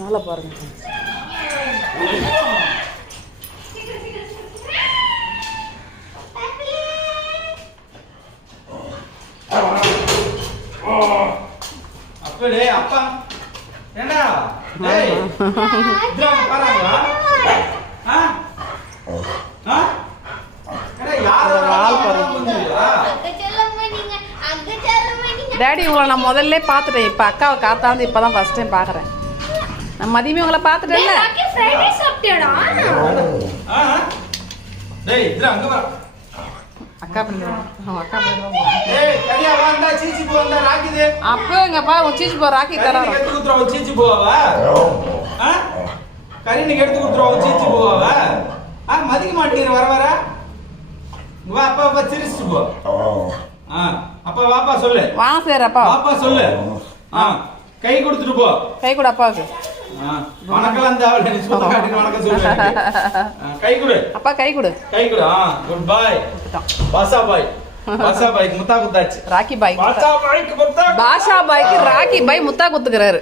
மேலே பாருங்க. அப்பா அப்பா ஏண்டா டேய் இதாங்க பாருங்க. டேடி உங்களை நான் முதல்ல பார்த்துட்டேன். இப்போ அக்காவை காத்தாந்து இப்போ தான் ஃபர்ஸ்ட் டைம் பார்க்குறேன். நான் மதியமே உங்களை பார்த்துட்டேன்ல. அக்கா அப்போ எங்கப்பா சீச்சு போ ராக்கி தரோம். சீச்சு போவா கரீனுக்கு எடுத்து கொடுத்துருவோம். சீச்சு போவா மதிக்க மாட்டேங்கிற வர வர வா அப்பா அப்பா சிரிச்சுட்டு போ. அப்பா வாப்பா சொல்லு. வாங்க சார் அப்பா வாப்பா சொல்லு. கை கொடுத்துட்டு போ. கை கொடு அப்பாவுக்கு. வணக்கம் தேவை வணக்கம் சொல்லு. கை கொடு அப்பா கை கொடு. கை கொடு. குட் பாய் பாஷா பாய். பாஷா பாய்க்கு முத்தா குத்தாச்சு. ராக்கி பாய் பாஷா பாய்க்கு முத்தா. பாஷா பாய்க்கு ராக்கி பாய் முத்தா குத்துக்கிறாரு.